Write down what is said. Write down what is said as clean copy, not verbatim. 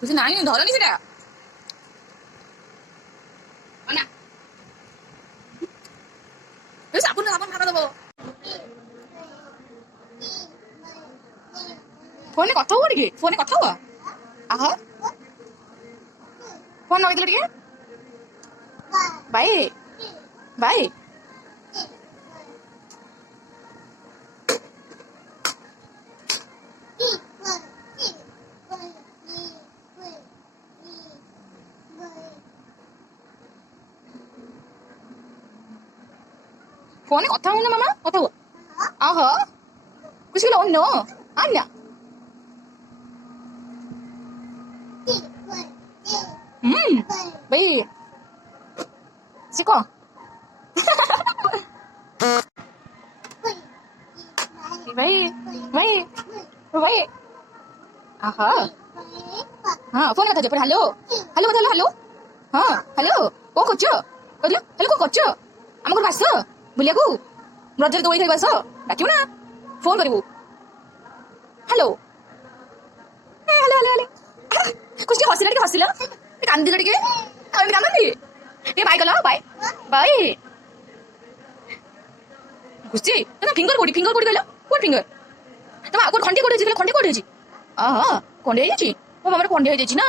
କିଛି ନାହିଁ ଧରନି ସେଟା ଅନା ସାବୁନ ସାବୁନ ଖାଇବା ଦବ ଫୋନରେ କଥା ହୁଅ ଟିକେ ଫୋନରେ କଥା ହୁଅ ଆହ ଫୋନ ଲଗେଇଦେଲେ ଟିକେ ବାଇ ବାଇ फोन कथा हो ना मामा कथा हो आह कुछ भी नो आन्या भाई सिको भाई भाई भाई आह हाँ फोन कथा जे हेलो हेलो हेलो हेलो हाँ हेलो कौन करछ कहलो हेलो कौन करछ आम घर बास बुलिया को रजर दौड़ी खेल बास डाकियो ना फोन करू हेलो हेलो हेलो हेलो कुछ हसिला टे हसिला कांदिल टे कांदी टे बाय गला बाय बाय खुशी ना फिंगर कोडी गलो कोड फिंगर तुम आगो खंडे कोड हेछि खंडे कोड हेछि आहा खंडे हेछि मो मामा खंडे हेछि ना